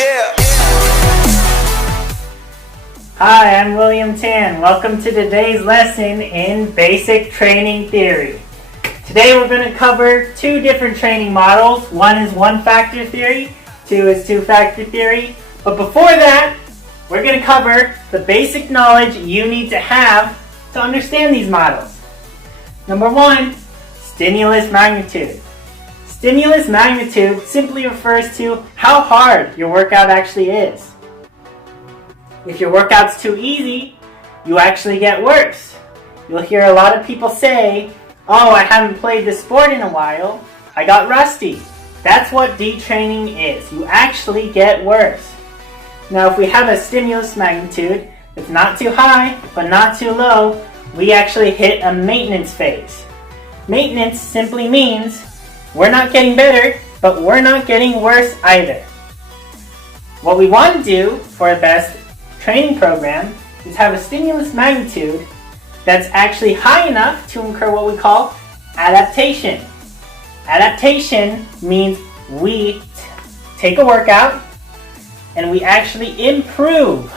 Yeah. Hi, I'm William Tan. Welcome to today's lesson in Basic Training Theory. Today we're going to cover two different training models. One is one-factor theory, two is two-factor theory. But before that, we're going to cover the basic knowledge you need to have to understand these models. Number one, stimulus magnitude. Stimulus magnitude simply refers to how hard your workout actually is. If your workout's too easy, you actually get worse. You'll hear a lot of people say, "Oh, I haven't played this sport in a while. I got rusty." That's what detraining is. You actually get worse. Now, if we have a stimulus magnitude that's not too high, but not too low, we actually hit a maintenance phase. Maintenance simply means we're not getting better, but we're not getting worse either. What we want to do for the best training program is have a stimulus magnitude that's actually high enough to incur what we call adaptation. Adaptation means we take a workout and we actually improve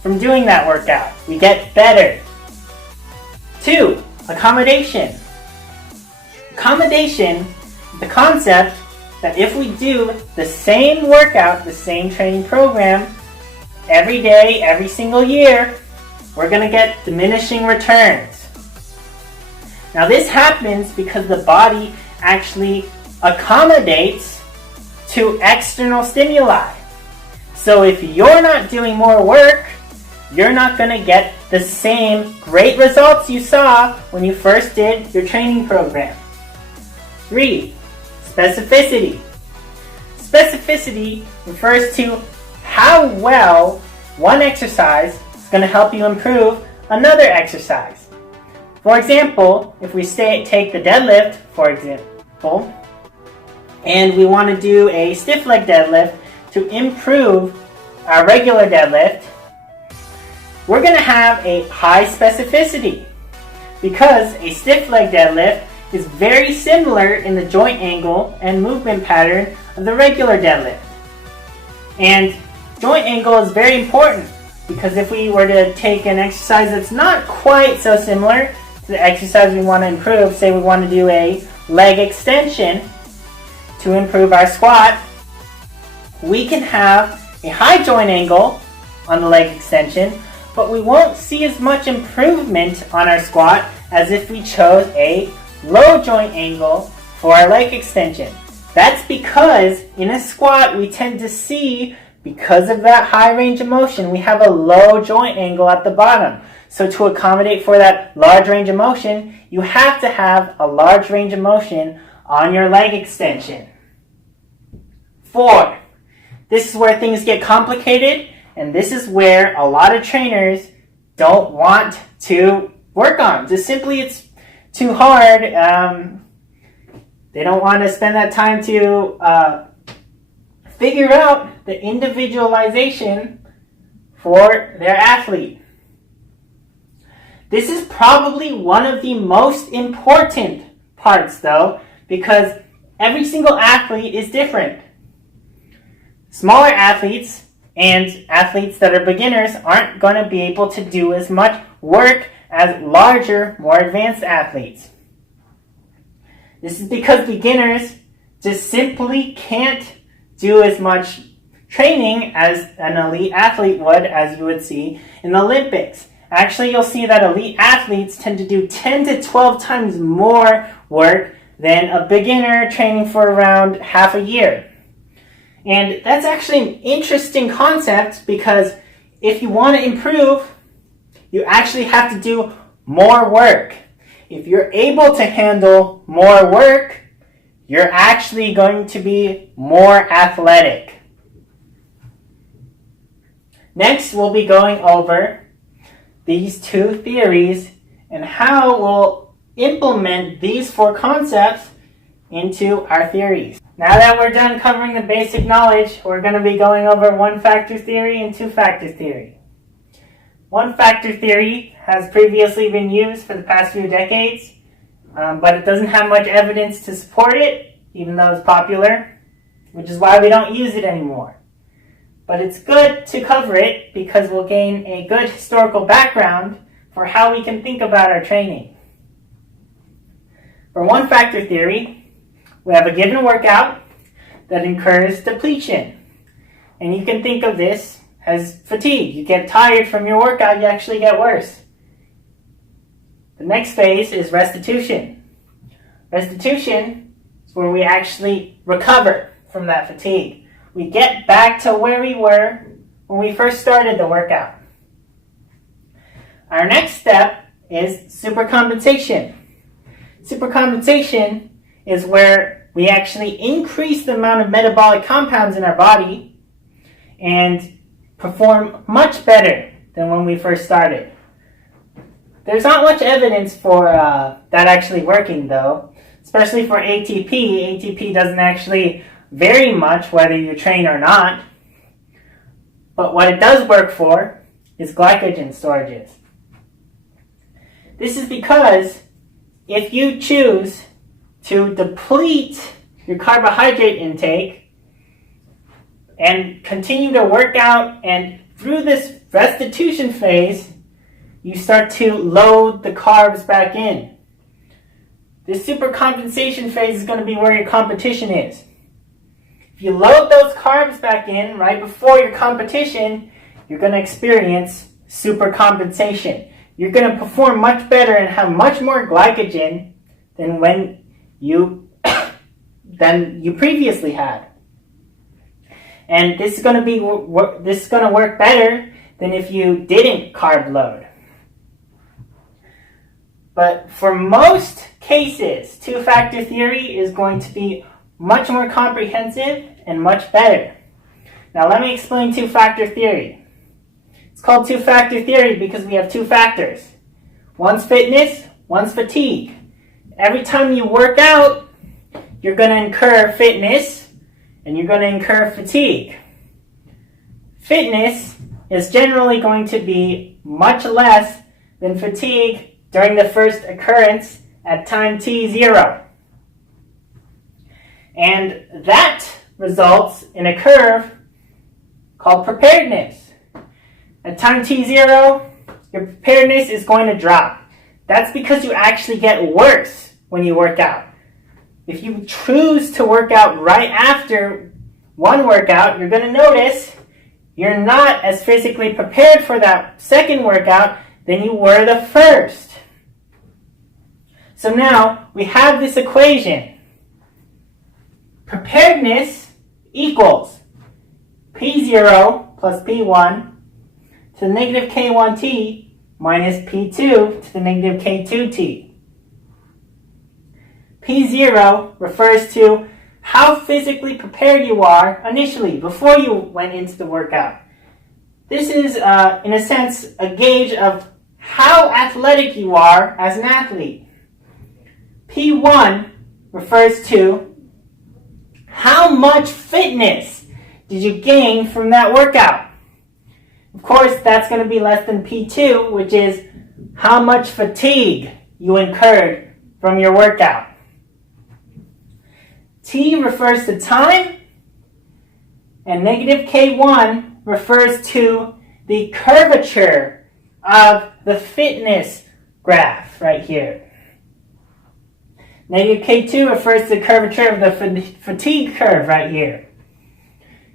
from doing that workout. We get better. 2, accommodation. Accommodation is the concept that if we do the same workout, the same training program, every day, every single year, we're going to get diminishing returns. Now this happens because the body actually accommodates to external stimuli. So if you're not doing more work, you're not going to get the same great results you saw when you first did your training program. 3, specificity. Specificity refers to how well one exercise is going to help you improve another exercise. For example, if we take the deadlift, for example, and we want to do a stiff leg deadlift to improve our regular deadlift, we're going to have a high specificity because a stiff leg deadlift is very similar in the joint angle and movement pattern of the regular deadlift. And joint angle is very important because if we were to take an exercise that's not quite so similar to the exercise we want to improve, say we want to do a leg extension to improve our squat, we can have a high joint angle on the leg extension, but we won't see as much improvement on our squat as if we chose a low joint angle for our leg extension. That's because in a squat we tend to see, because of that high range of motion, we have a low joint angle at the bottom. So to accommodate for that large range of motion, you have to have a large range of motion on your leg extension. 4, this is where things get complicated, and this is where a lot of trainers don't want to work on. Just simply it's too hard. They don't want to spend that time to figure out the individualization for their athlete. This is probably one of the most important parts though, because every single athlete is different. Smaller athletes and athletes that are beginners aren't going to be able to do as much work as larger, more advanced athletes. This is because beginners just simply can't do as much training as an elite athlete would, as you would see in the Olympics. Actually, you'll see that elite athletes tend to do 10 to 12 times more work than a beginner training for around half a year. And that's actually an interesting concept because if you want to improve, you actually have to do more work. If you're able to handle more work, you're actually going to be more athletic. Next, we'll be going over these two theories and how we'll implement these 4 concepts into our theories. Now that we're done covering the basic knowledge, we're going to be going over one-factor theory and two-factor theory. One-factor theory has previously been used for the past few decades, but it doesn't have much evidence to support it, even though it's popular, which is why we don't use it anymore. but it's good to cover it because we'll gain a good historical background for how we can think about our training. For one factor theory, we have a given workout that incurs depletion. And you can think of this as fatigue. You get tired from your workout, you actually get worse. The next phase is restitution. Restitution is where we actually recover from that fatigue. We get back to where we were when we first started the workout. Our next step is supercompensation. Supercompensation is where we actually increase the amount of metabolic compounds in our body and perform much better than when we first started. There's not much evidence for that actually working though, especially for ATP. ATP doesn't actually vary much whether you train or not. But what it does work for is glycogen storages. This is because if you choose to deplete your carbohydrate intake and continue to work out, and through this restitution phase, you start to load the carbs back in. This supercompensation phase is going to be where your competition is. If you load those carbs back in right before your competition, you're going to experience supercompensation. You're going to perform much better and have much more glycogen than when you previously had. And this is going to work better than if you didn't carb load. But for most cases, two-factor theory is going to be much more comprehensive and much better. Now let me explain two-factor theory. It's called two-factor theory because we have two factors. One's fitness, one's fatigue. Every time you work out, you're going to incur fitness and you're going to incur fatigue. Fitness is generally going to be much less than fatigue during the first occurrence at time t0. And that results in a curve called preparedness. At time t0, your preparedness is going to drop. That's because you actually get worse when you work out. If you choose to work out right after one workout, you're going to notice you're not as physically prepared for that second workout than you were the first. So now we have this equation. Preparedness equals P0 plus P1 to the negative K1T minus P2 to the negative K2T. P0 refers to how physically prepared you are initially, before you went into the workout. This is, in a sense, a gauge of how athletic you are as an athlete. P1 refers to how much fitness did you gain from that workout. Of course, that's going to be less than P2, which is how much fatigue you incurred from your workout. T refers to time, and negative K1 refers to the curvature of the fitness graph right here. Negative K2 refers to the curvature of the fatigue curve right here.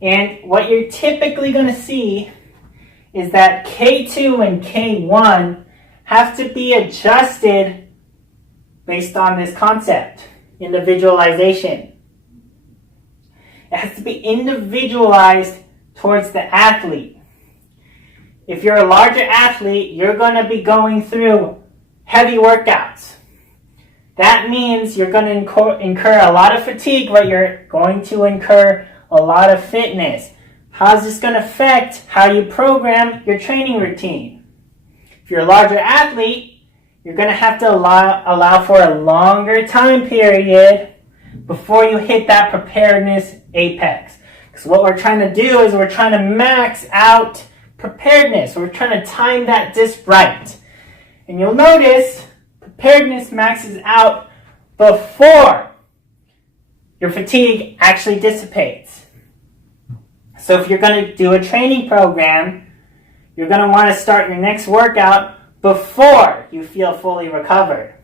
And what you're typically going to see is that K2 and K1 have to be adjusted based on this concept, individualization. It has to be individualized towards the athlete. If you're a larger athlete, you're going to be going through heavy workouts. That means you're going to incur a lot of fatigue, but you're going to incur a lot of fitness. How's this going to affect how you program your training routine? If you're a larger athlete, you're going to have to allow for a longer time period before you hit that preparedness apex. Because what we're trying to do is we're trying to max out preparedness. We're trying to time that just right. And you'll notice preparedness maxes out before your fatigue actually dissipates. So if you're going to do a training program, you're going to want to start your next workout before you feel fully recovered.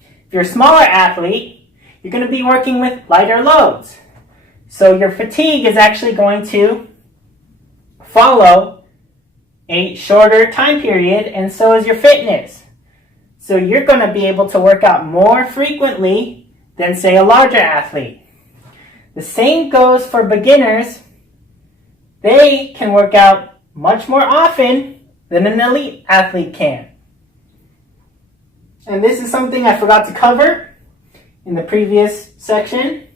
If you're a smaller athlete, you're going to be working with lighter loads. So your fatigue is actually going to follow a shorter time period, and so is your fitness. So you're going to be able to work out more frequently than, say, a larger athlete. The same goes for beginners. They can work out much more often than an elite athlete can. And this is something I forgot to cover in the previous section,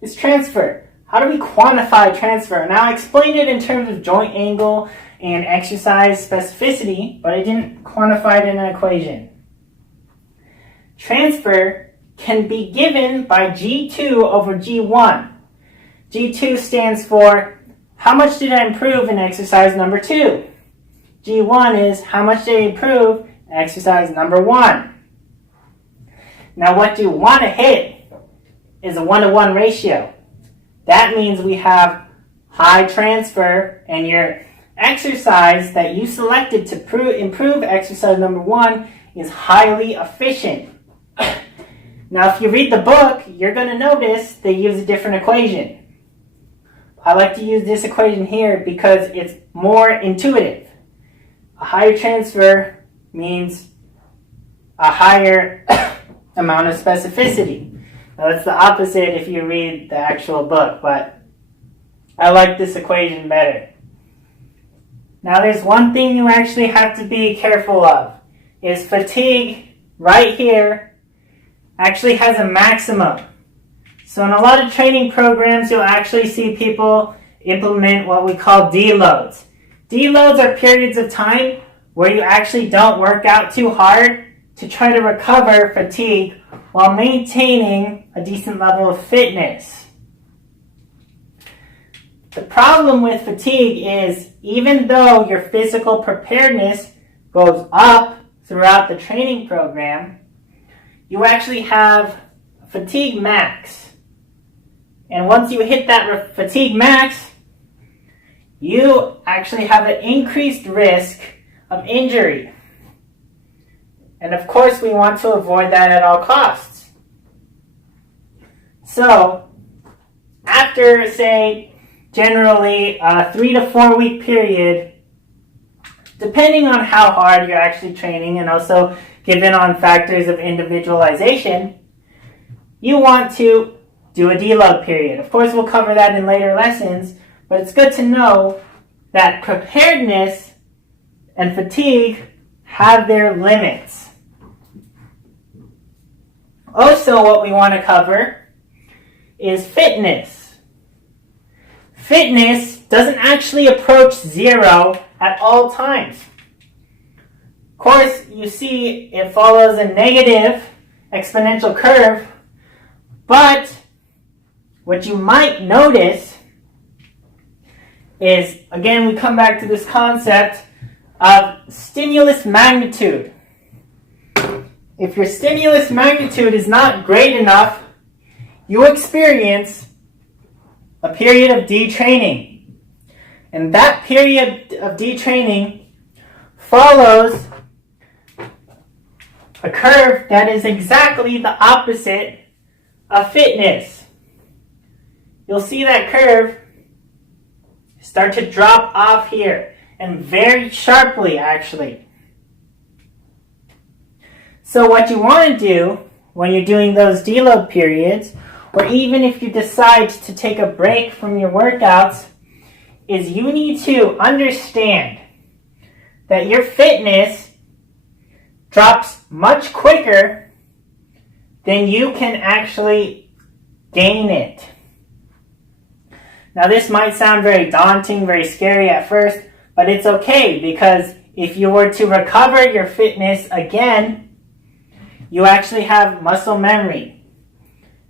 is transfer. How do we quantify transfer? Now I explained it in terms of joint angle and exercise specificity, but I didn't quantify it in an equation. Transfer can be given by G2 over G1. G2 stands for how much did I improve in exercise number 2? G1 is how much did I improve in exercise number 1? Now what you want to hit is a 1-to-1 ratio. That means we have high transfer, and your exercise that you selected to improve exercise number 1 is highly efficient. Now if you read the book, you're going to notice they use a different equation. I like to use this equation here because it's more intuitive. A higher transfer means a higher amount of specificity. Now that's the opposite if you read the actual book, but I like this equation better. Now there's one thing you actually have to be careful of, is fatigue right here actually has a maximum. So in a lot of training programs, you'll actually see people implement what we call deloads. Deloads are periods of time where you actually don't work out too hard to try to recover fatigue while maintaining a decent level of fitness. The problem with fatigue is even though your physical preparedness goes up throughout the training program, you actually have fatigue max. And once you hit that fatigue max, you actually have an increased risk of injury. And of course, we want to avoid that at all costs. So, after, say, generally a 3 to 4 week period, depending on how hard you're actually training and also given on factors of individualization, you want to do a deload period. Of course, we'll cover that in later lessons, but it's good to know that preparedness and fatigue have their limits. Also, what we want to cover is fitness. Fitness doesn't actually approach 0 at all times. Of course, you see it follows a negative exponential curve, but what you might notice is, again, we come back to this concept of stimulus magnitude. If your stimulus magnitude is not great enough, you experience a period of detraining. And that period of detraining follows a curve that is exactly the opposite of fitness. You'll see that curve start to drop off here, and very sharply actually. So what you want to do when you're doing those deload periods, or even if you decide to take a break from your workouts, is you need to understand that your fitness drops much quicker than you can actually gain it. Now this might sound very daunting, very scary at first, but it's okay, because if you were to recover your fitness again, you actually have muscle memory.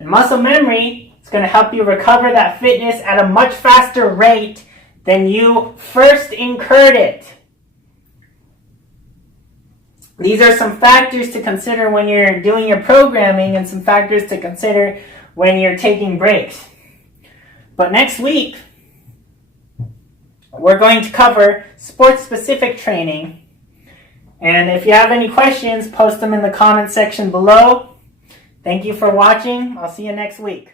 And muscle memory is going to help you recover that fitness at a much faster rate than you first incurred it. These are some factors to consider when you're doing your programming, and some factors to consider when you're taking breaks. But next week, we're going to cover sports-specific training. And if you have any questions, post them in the comment section below. Thank you for watching. I'll see you next week.